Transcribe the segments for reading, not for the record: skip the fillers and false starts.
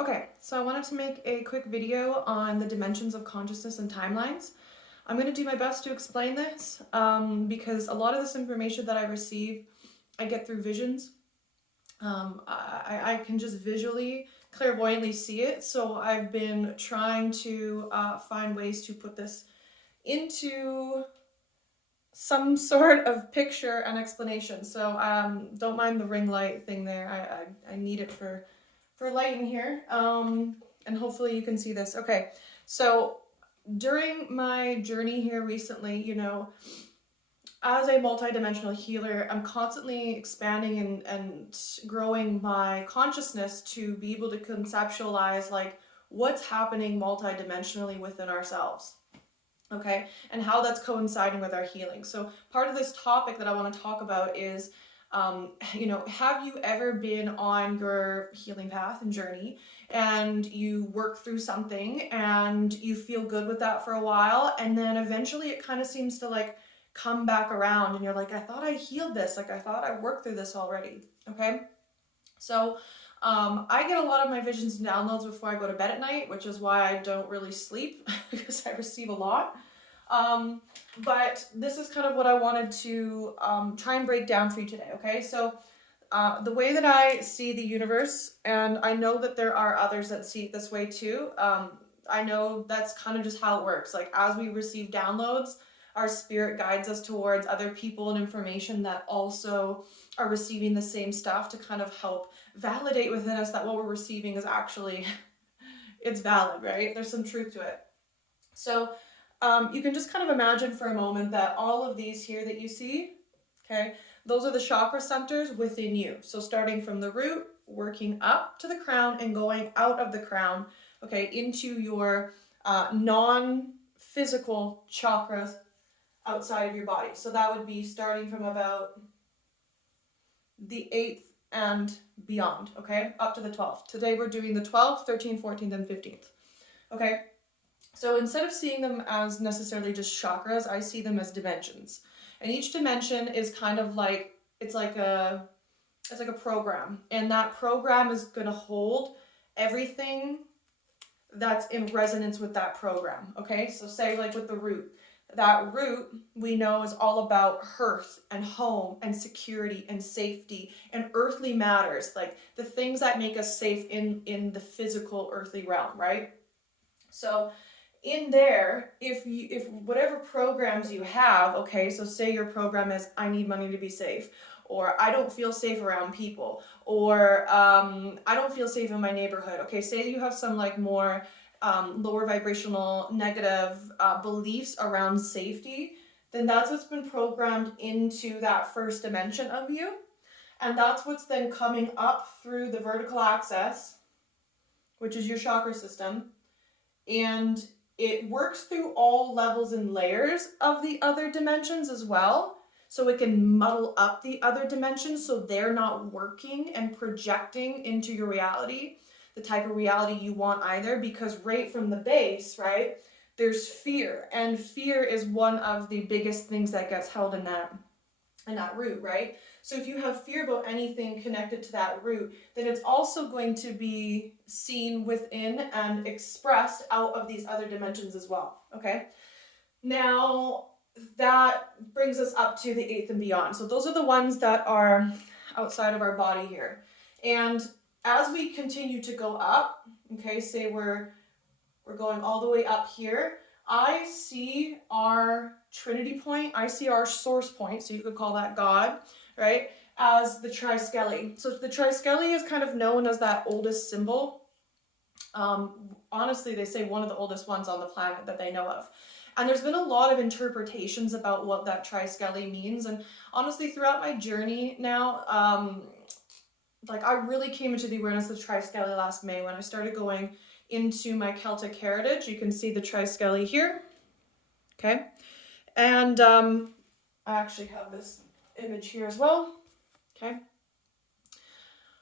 Okay, so I wanted to make a quick video on the dimensions of consciousness and timelines. I'm going to do my best to explain this because a lot of this information that I receive, I get through visions. I can just visually, clairvoyantly see it. So I've been trying to find ways to put this into some sort of picture and explanation. So don't mind the ring light thing there. I need it for light in here. And hopefully you can see this. Okay, so during my journey here recently, as a multidimensional healer, I'm constantly expanding and growing my consciousness to be able to conceptualize like what's happening multidimensionally within ourselves. Okay, and how that's coinciding with our healing. So part of this topic that I want to talk about is, have you ever been on your healing path and journey and you work through something and you feel good with that for a while, and then eventually it kind of seems to like come back around and you're like, I thought I healed this, like I thought I worked through this already. Okay, so I get a lot of my visions and downloads before I go to bed at night, which is why I don't really sleep because I receive a lot. But this is kind of what I wanted to try and break down for you today, okay? So the way that I see the universe, and I know that there are others that see it this way too, I know that's kind of just how it works. Like as we receive downloads, our spirit guides us towards other people and information that also are receiving the same stuff to kind of help validate within us that what we're receiving is actually, it's valid, right? There's some truth to it. So you can just kind of imagine for a moment that all of these here that you see, okay, those are the chakra centers within you. So starting from the root, working up to the crown and going out of the crown, okay, into your non-physical chakras outside of your body. So that would be starting from about the 8th and beyond, okay, up to the 12th. Today we're doing the 12th, 13th, 14th, and 15th, okay? So instead of seeing them as necessarily just chakras, I see them as dimensions. And each dimension is kind of like, it's like a program. And that program is going to hold everything that's in resonance with that program, okay? So say like with the root. That root we know is all about hearth and home and security and safety and earthly matters, like the things that make us safe in the physical earthly realm, right? So in there, if whatever programs you have, okay, so say your program is I need money to be safe, or I don't feel safe around people, or I don't feel safe in my neighborhood, okay, say you have some like more lower vibrational negative beliefs around safety, then that's what's been programmed into that first dimension of you, and that's what's then coming up through the vertical axis, which is your chakra system, and it works through all levels and layers of the other dimensions as well, so it can muddle up the other dimensions so they're not working and projecting into your reality the type of reality you want either, because right from the base, right, there's fear, and fear is one of the biggest things that gets held in that root, right? So if you have fear about anything connected to that root, then it's also going to be seen within and expressed out of these other dimensions as well, okay? Now, that brings us up to the 8th and beyond. So those are the ones that are outside of our body here. And as we continue to go up, okay, say we're going all the way up here, I see our Trinity point, I see our source point, so you could call that God, right, as the triskele. So the triskele is kind of known as that oldest symbol. Honestly, they say one of the oldest ones on the planet that they know of. And there's been a lot of interpretations about what that triskele means. And honestly, throughout my journey now, like I really came into the awareness of the triskele last May when I started going into my Celtic heritage. You can see the triskele here, okay? And I actually have this image here as well, okay?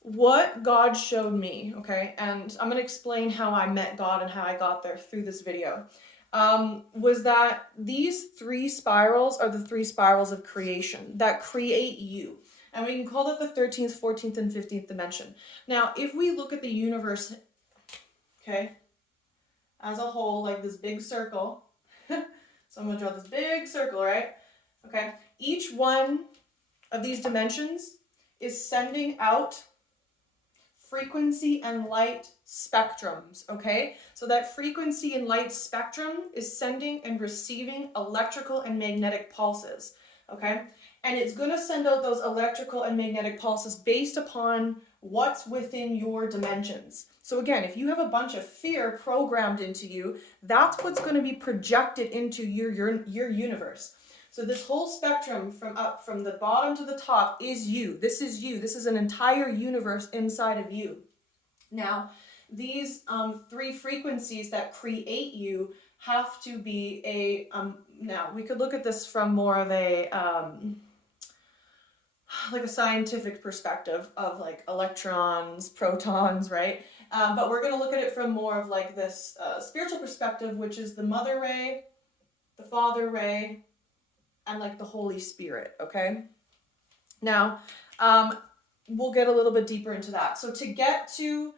What God showed me, okay, and I'm going to explain how I met God and how I got there through this video, was that these 3 spirals are the 3 spirals of creation that create you. And we can call it the 13th, 14th, and 15th dimension. Now, if we look at the universe okay? As a whole, like this big circle. So I'm going to draw this big circle, right? Okay. Each one of these dimensions is sending out frequency and light spectrums, okay? So that frequency and light spectrum is sending and receiving electrical and magnetic pulses, okay? And it's going to send out those electrical and magnetic pulses based upon what's within your dimensions. So again, if you have a bunch of fear programmed into you, that's what's going to be projected into your universe. So this whole spectrum from the bottom to the top is you. This is you. This is an entire universe inside of you. Now, these 3 frequencies that create you have to be a, now we could look at this from more of a, like a scientific perspective of like electrons, protons, right? But we're going to look at it from more of like this spiritual perspective, which is the mother ray, the father ray, and like the Holy Spirit, okay? Now, we'll get a little bit deeper into that. So to get to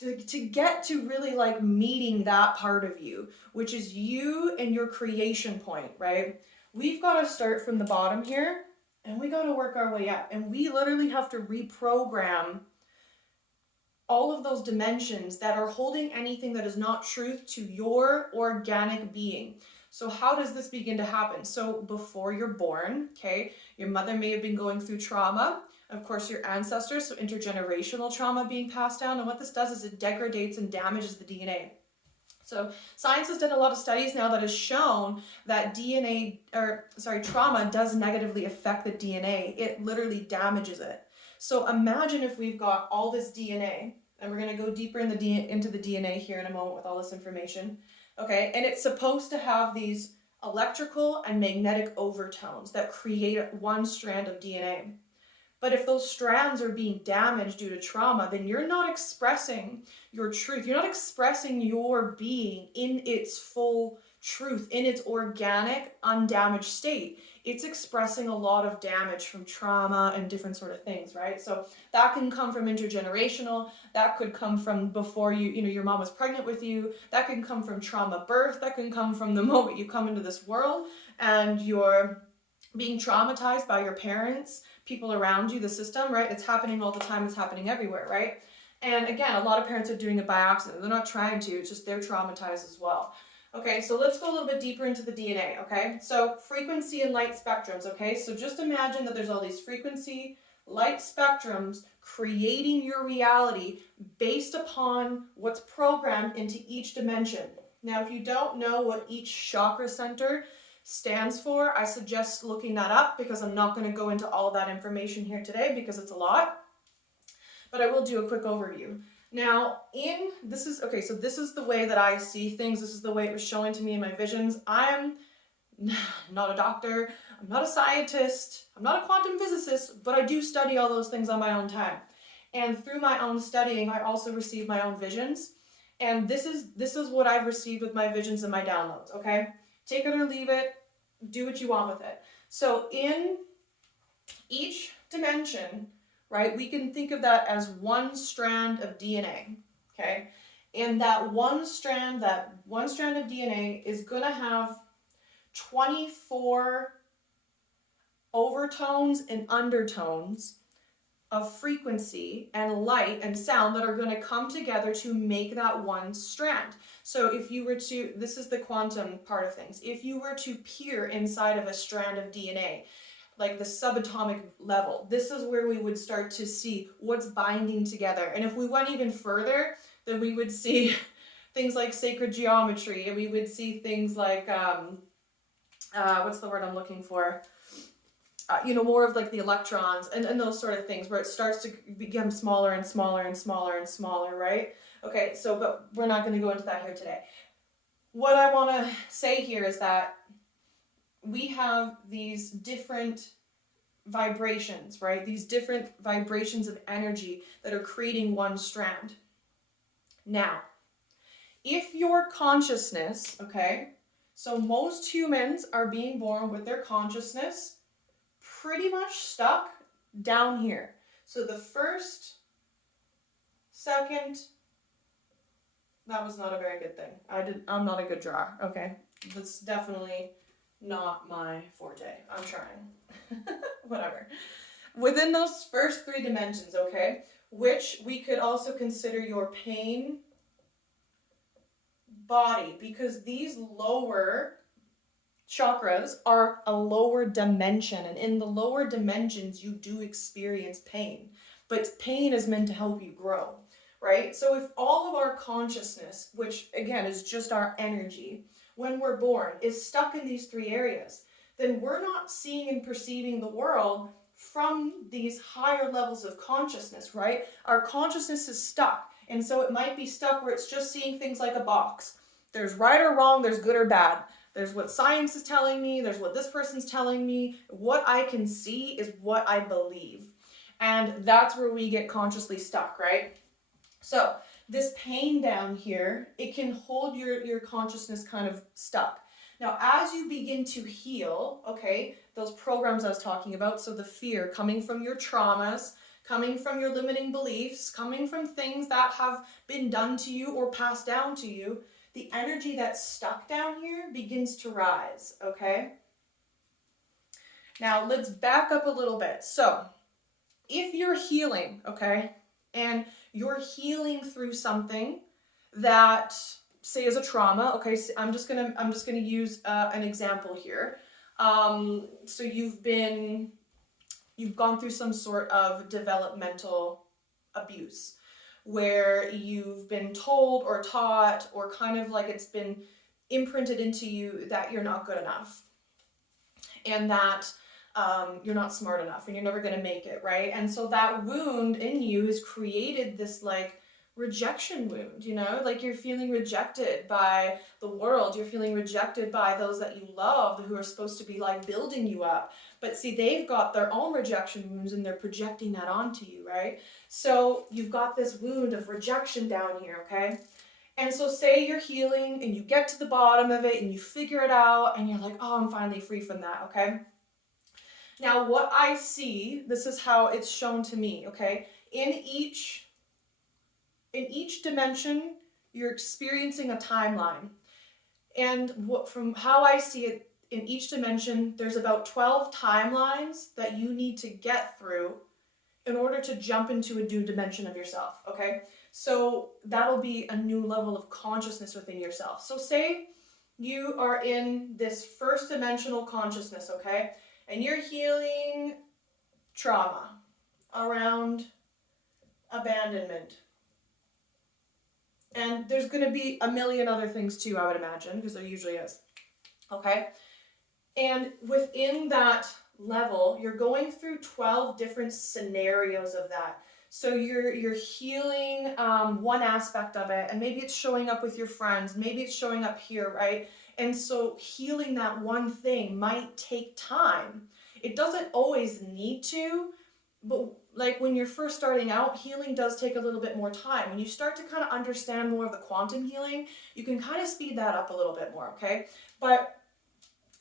really like meeting that part of you, which is you and your creation point, right? We've got to start from the bottom here, and we got to work our way up. And we literally have to reprogram all of those dimensions that are holding anything that is not truth to your organic being. So how does this begin to happen? So before you're born, okay, your mother may have been going through trauma. Of course, your ancestors, so intergenerational trauma being passed down. And what this does is it degrades and damages the DNA. So science has done a lot of studies now that has shown that trauma does negatively affect the DNA. It literally damages it. So imagine if we've got all this DNA, and we're going to go deeper into the DNA here in a moment with all this information. Okay, and it's supposed to have these electrical and magnetic overtones that create one strand of DNA. But if those strands are being damaged due to trauma, then you're not expressing your truth. You're not expressing your being in its full truth, in its organic, undamaged state. It's expressing a lot of damage from trauma and different sort of things, right? So that can come from intergenerational. That could come from before your mom was pregnant with you. That can come from trauma birth. That can come from the moment you come into this world and you're being traumatized by your parents, people around you, the system, right? It's happening all the time. It's happening everywhere, right? And again, a lot of parents are doing it by accident. They're not trying to. It's just they're traumatized as well. Okay, so let's go a little bit deeper into the DNA, okay? So frequency and light spectrums, okay? So just imagine that there's all these frequency, light spectrums creating your reality based upon what's programmed into each dimension. Now, if you don't know what each chakra center stands for, I suggest looking that up because I'm not going to go into all of that information here today because it's a lot, but I will do a quick overview. Now, this is the way that I see things. This is the way it was shown to me in my visions. I'm not a doctor. I'm not a scientist. I'm not a quantum physicist, but I do study all those things on my own time. And through my own studying, I also receive my own visions. And this is what I've received with my visions and my downloads, okay? Take it or leave it. Do what you want with it. So in each dimension, right, we can think of that as one strand of DNA, okay? And that one strand of DNA is going to have 24 overtones and undertones of frequency and light and sound that are going to come together to make that one strand. So if you were to, this is the quantum part of things, if you were to peer inside of a strand of DNA, like the subatomic level, this is where we would start to see what's binding together. And if we went even further, then we would see things like sacred geometry, and we would see things like, what's the word I'm looking for? More of like the electrons and those sort of things where it starts to become smaller and smaller and smaller and smaller, right? Okay, so, but we're not going to go into that here today. What I want to say here is that we have these different vibrations, right? These different vibrations of energy that are creating one strand. Now, if your consciousness, okay, so most humans are being born with their consciousness pretty much stuck down here. So the first, second, That was not a very good thing. I'm not a good drawer. Okay. That's definitely not my forte. I'm trying. Whatever. Within those first 3 dimensions, okay, which we could also consider your pain body, because these lower chakras are a lower dimension, and in the lower dimensions you do experience pain, but pain is meant to help you grow, right? So if all of our consciousness, which again is just our energy when we're born, is stuck in these 3 areas, then we're not seeing and perceiving the world from these higher levels of consciousness, right? Our consciousness is stuck, and so it might be stuck where it's just seeing things like a box. There's right or wrong, there's good or bad. There's what science is telling me, there's what this person's telling me. What I can see is what I believe. And that's where we get consciously stuck, right? So this pain down here, it can hold your consciousness kind of stuck. Now, as you begin to heal, okay, those programs I was talking about, so the fear coming from your traumas, coming from your limiting beliefs, coming from things that have been done to you or passed down to you, the energy that's stuck down here begins to rise, okay? Now, let's back up a little bit. So, if you're healing, okay, and you're healing through something that, say, is a trauma, okay, so I'm just gonna use an example here. So you've gone through some sort of developmental abuse, where you've been told or taught, or kind of like it's been imprinted into you that you're not good enough, and that you're not smart enough, and you're never going to make it, right? And so that wound in you has created this like rejection wound, you know, like you're feeling rejected by the world, you're feeling rejected by those that you love, who are supposed to be like building you up. But see, they've got their own rejection wounds and they're projecting that onto you, right? So you've got this wound of rejection down here, okay? And so say you're healing and you get to the bottom of it and you figure it out and you're like, oh, I'm finally free from that, okay? Now what I see, this is how it's shown to me, okay? In each dimension, you're experiencing a timeline. And from how I see it, in each dimension, there's about 12 timelines that you need to get through in order to jump into a new dimension of yourself, okay? So that'll be a new level of consciousness within yourself. So say you are in this first dimensional consciousness, okay? And you're healing trauma around abandonment. And there's going to be a million other things too, I would imagine, because there usually is, okay? And within that level, you're going through 12 different scenarios of that. So you're healing one aspect of it, and maybe it's showing up with your friends, maybe it's showing up here, right? And so healing that one thing might take time. It doesn't always need to, but like when you're first starting out, healing does take a little bit more time. When you start to kind of understand more of the quantum healing, you can kind of speed that up a little bit more, okay? But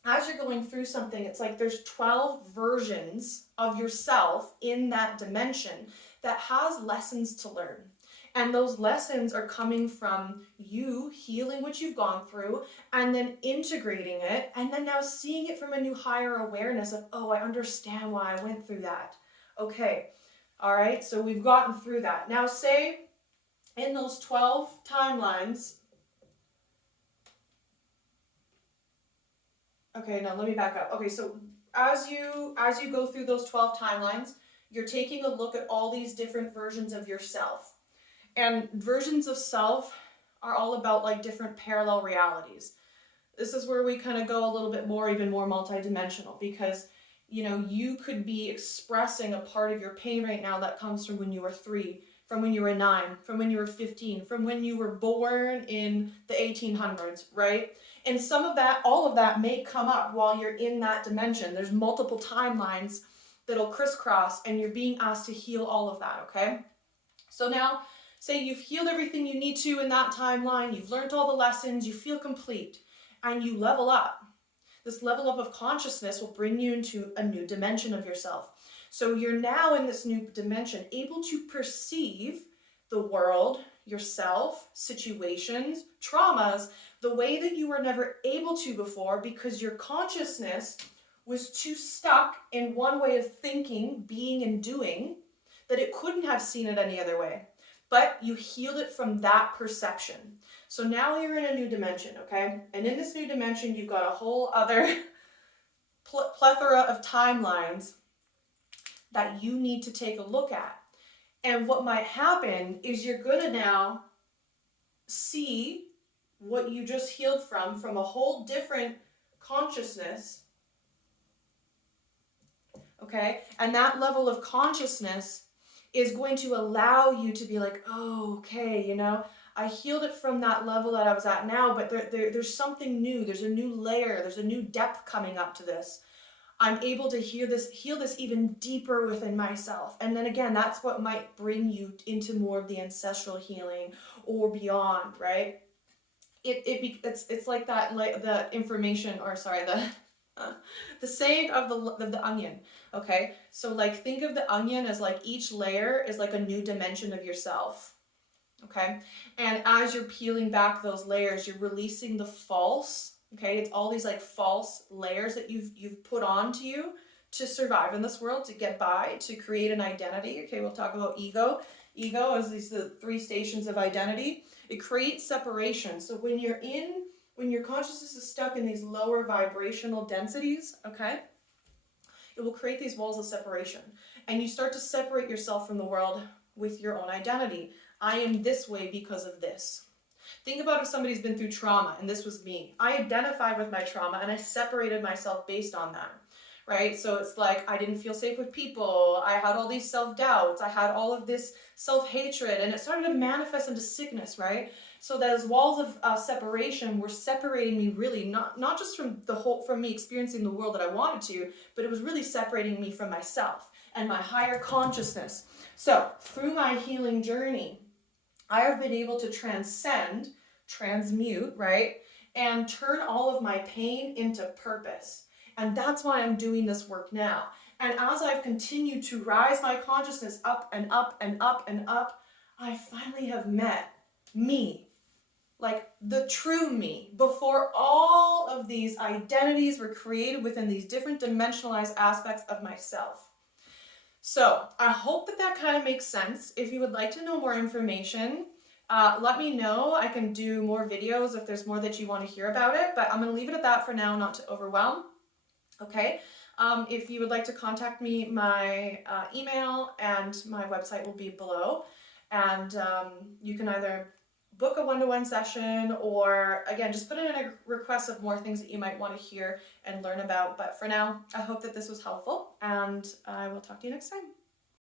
as you're going through something, it's like there's 12 versions of yourself in that dimension that has lessons to learn. And those lessons are coming from you healing what you've gone through and then integrating it and then now seeing it from a new higher awareness of, oh, I understand why I went through that. Okay, all right, so we've gotten through that. Now say in those 12 timelines, okay, now let me back up. Okay, so as you go through those 12 timelines, you're taking a look at all these different versions of yourself. And versions of self are all about like different parallel realities. This is where we kind of go a little bit more, even more multidimensional, because you know, you could be expressing a part of your pain right now that comes from when you were 3, from when you were 9, from when you were 15, from when you were born in the 1800s, right? And some of that, all of that may come up while you're in that dimension. There's multiple timelines that'll crisscross and you're being asked to heal all of that, okay? So now, say you've healed everything you need to in that timeline, you've learned all the lessons, you feel complete, and you level up. This level up of consciousness will bring you into a new dimension of yourself. So you're now in this new dimension, able to perceive the world, yourself, situations, traumas, the way that you were never able to before because your consciousness was too stuck in one way of thinking, being, and doing that it couldn't have seen it any other way. But you healed it from that perception. So now you're in a new dimension, okay? And in this new dimension, you've got a whole other plethora of timelines that you need to take a look at. And what might happen is you're going to now see what you just healed from a whole different consciousness, okay? And that level of consciousness is going to allow you to be like, oh, okay, you know, I healed it from that level that I was at now, but there's something new. There's a new layer. There's a new depth coming up to this. I'm able to heal this even deeper within myself. And then again, that's what might bring you into more of the ancestral healing or beyond, right? It's like that, like the information, or sorry, the saying of the onion. Okay, so like think of the onion as like each layer is like a new dimension of yourself. Okay, and as you're peeling back those layers, you're releasing the false. Okay, it's all these like false layers that you've put onto you to survive in this world, to get by, to create an identity. Okay, we'll talk about ego. Ego is the 3 stations of identity. It creates separation. So when your consciousness is stuck in these lower vibrational densities, okay, it will create these walls of separation. And you start to separate yourself from the world with your own identity. I am this way because of this. Think about if somebody's been through trauma, and this was me. I identified with my trauma and I separated myself based on that, right? So it's like I didn't feel safe with people. I had all these self-doubts. I had all of this self-hatred, and it started to manifest into sickness, right? So those walls of separation were separating me really, not just from me experiencing the world that I wanted to, but it was really separating me from myself and my higher consciousness. So through my healing journey, I have been able to transmute, right? And turn all of my pain into purpose. And that's why I'm doing this work now. And as I've continued to rise my consciousness up and up and up and up, I finally have met me, like the true me, before all of these identities were created within these different dimensionalized aspects of myself. So I hope that kind of makes sense. If you would like to know more information, let me know. I can do more videos if there's more that you want to hear about it, but I'm going to leave it at that for now, not to overwhelm. Okay. If you would like to contact me, my email and my website will be below. And you can either book a one-to-one session, or again, just put in a request of more things that you might want to hear and learn about. But for now, I hope that this was helpful, and I will talk to you next time.